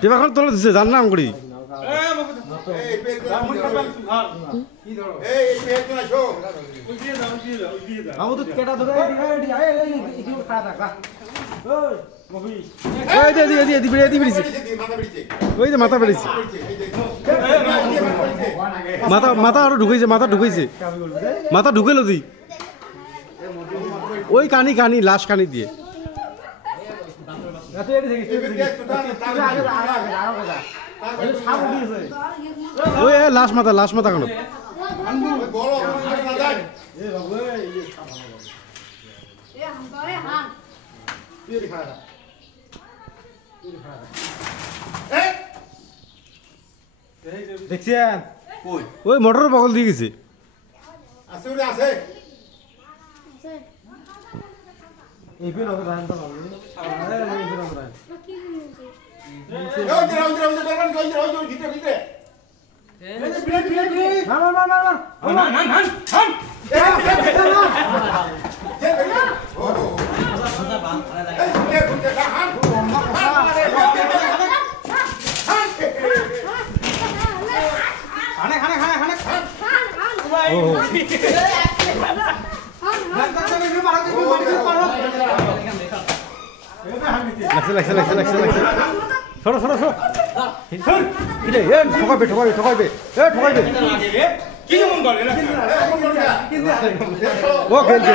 টিপাখন তলত দিছে জান নাম কৰি মাথা বেড়েছে মাথা আরো ঢুকেছে মাথা ঢুকেলো দি ওই কানি লাশ কানি দিয়ে ওই লাশ মাথা কেন দেখছেন ওই মোটর বগল দিয়ে গেছে লাগছে সরো ঠকাইবে ও খেলছে